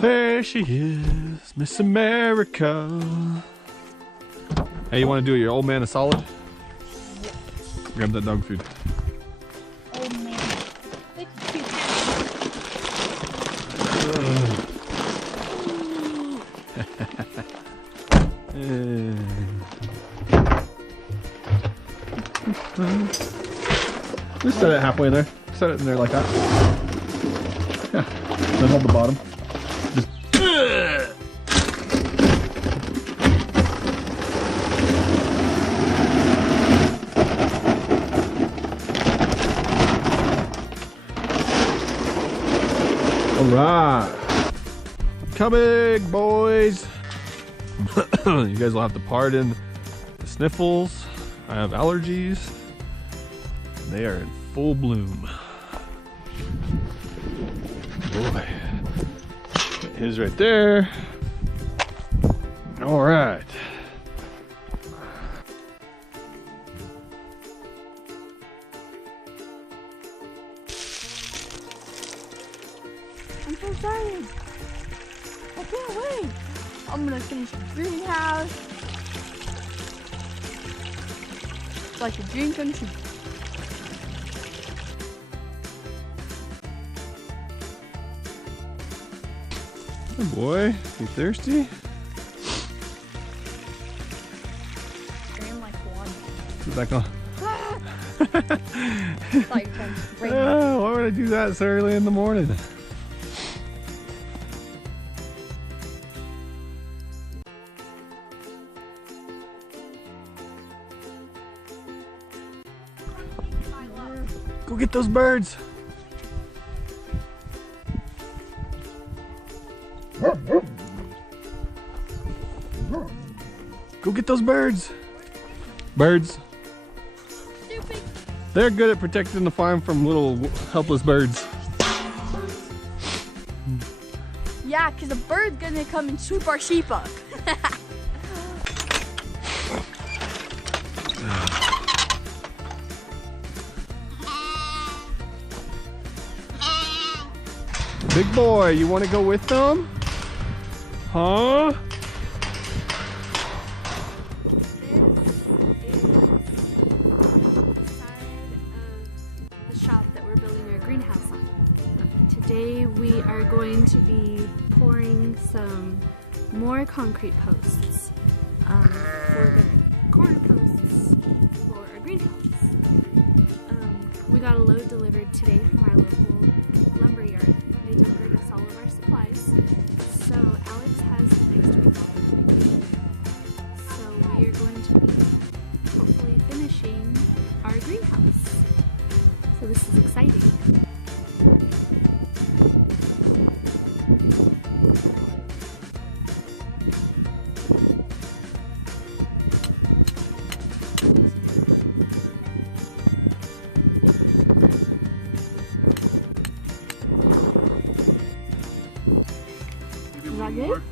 There she is, Miss America. Hey, you want to do your old man a solid? Grab that dog food. Old man. It's cute. Just set it halfway there. Set it in there like that. Yeah. Then hold the bottom. Just. Alright. Coming, boys. You guys will have to pardon the sniffles. I have allergies. They are in full bloom. Boy. His right there. Alright. I'm so excited. I can't wait. I'm gonna finish the greenhouse. It's like a dream come true. Oh boy, you thirsty? Damn like one. Put it back on. It's like rain. Oh, why would I do that so early in the morning? Go get those birds. Go get those birds. Birds. Stupid. They're good at protecting the farm from little helpless birds. Yeah, because a bird's gonna come and swoop our sheep up. Big boy, you want to go with them? Huh? The shop that we're building our greenhouse on. Today we are going to be pouring some more concrete posts for the corner posts for our greenhouse. We got a load delivered today from our local lumber yard. They delivered us all of our supplies. So Alex has some things to be done. So we are going to be hopefully finishing our greenhouse. So this is exciting. Is that good?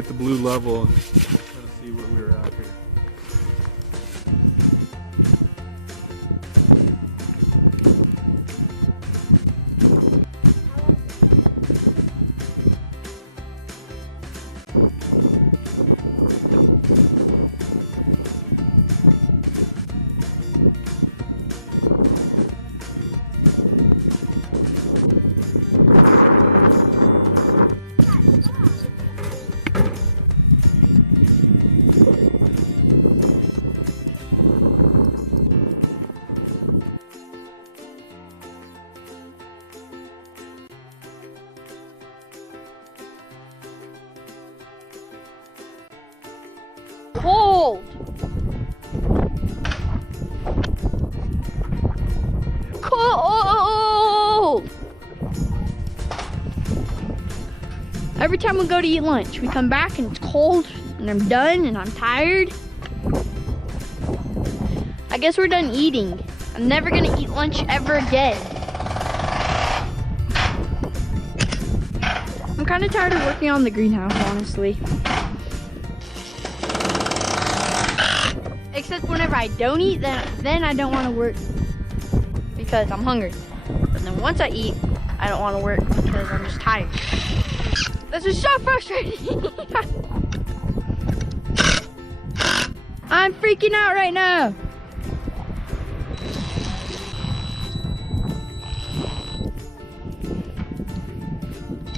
get the blue level and kind of see where we were at here. Cold. Cold. Every time we go to eat lunch, we come back and it's cold and I'm done and I'm tired. I guess we're done eating. I'm never gonna eat lunch ever again. I'm kind of tired of working on the greenhouse, honestly. Except whenever I don't eat, then I don't want to work because I'm hungry. But then once I eat, I don't want to work because I'm just tired. This is so frustrating. I'm freaking out right now.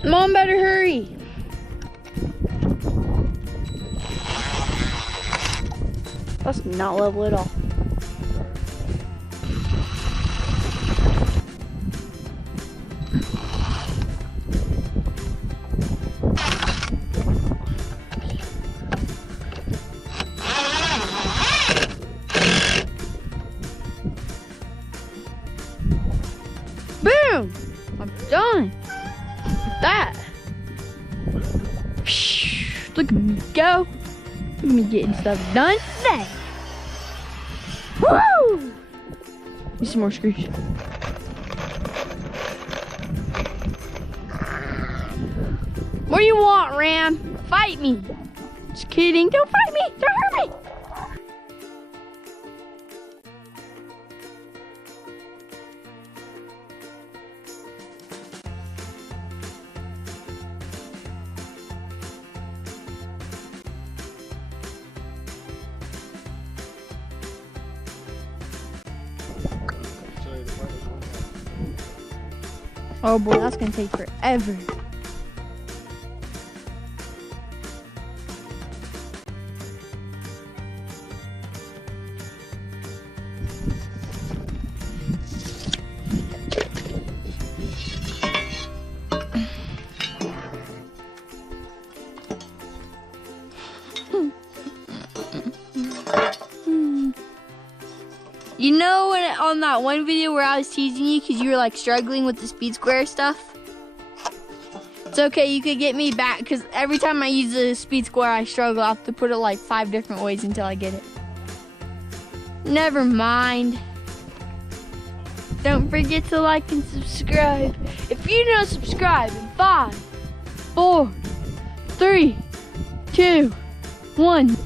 Mom, better hurry. That's not level at all. Boom! I'm done with that. Look at me go. Look at me getting stuff done today. Woo! Need some more screws. What do you want, Ram? Fight me. Just kidding. Don't fight me. Don't hurt me. Oh boy, that's gonna take forever. You know when on that one video where I was teasing you because you were like struggling with the speed square stuff? It's okay, you could get me back because every time I use the speed square I struggle. I have to put it like 5 different ways until I get it. Never mind. Don't forget to like and subscribe. If you don't subscribe in 5, 4, 3, 2, 1.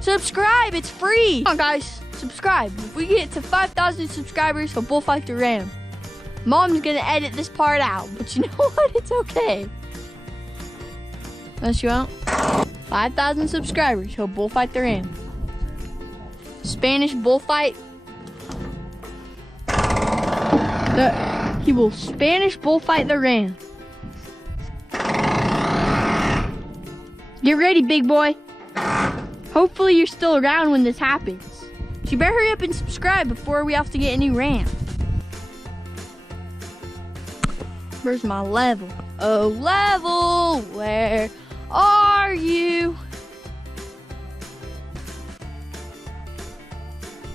Subscribe, it's free. Come on guys, subscribe. If we get to 5,000 subscribers, we'll bullfight the ram. Mom's gonna edit this part out, but you know what? It's okay. Unless you want 5,000 subscribers, he'll bullfight the ram. Spanish bullfight. He will Spanish bullfight the ram. Get ready, big boy. Hopefully you're still around when this happens. So you better hurry up and subscribe before we have to get a new ram. Where's my level? Oh, level, where are you?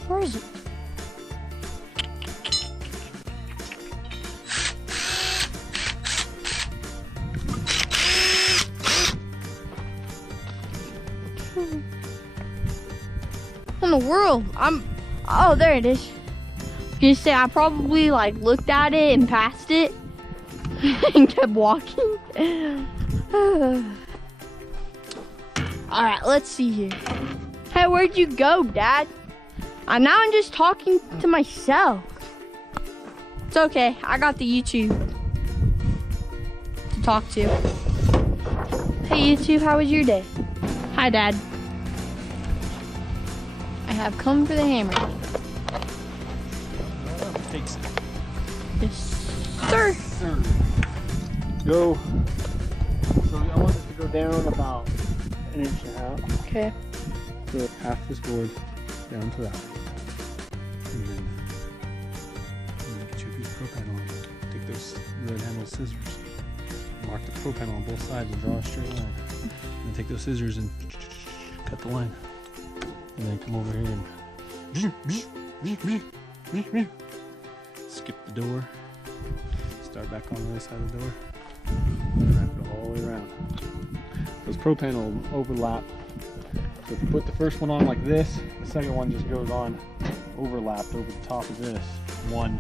Where is it? In the world? Oh, there it is. You say I probably like looked at it and passed it. and kept walking. All right, let's see here. Hey, where'd you go, Dad? Now I'm just talking to myself. It's okay, I got the YouTube to talk to. Hey YouTube, how was your day? Hi Dad. I have come for the hammer. Takes it. Yes, sir. Go. So I want it to go down about 1.5 inches. Okay. So half this board down to that. And then get your piece of propane on. Take those red handled scissors. Mark the propane on both sides and draw a straight line. And take those scissors and cut the line. And then come over here and skip the door. Start back on the other side of the door. Wrap it all the way around. Those propane will overlap. So if you put the first one on like this, the second one just goes on overlapped over the top of this. One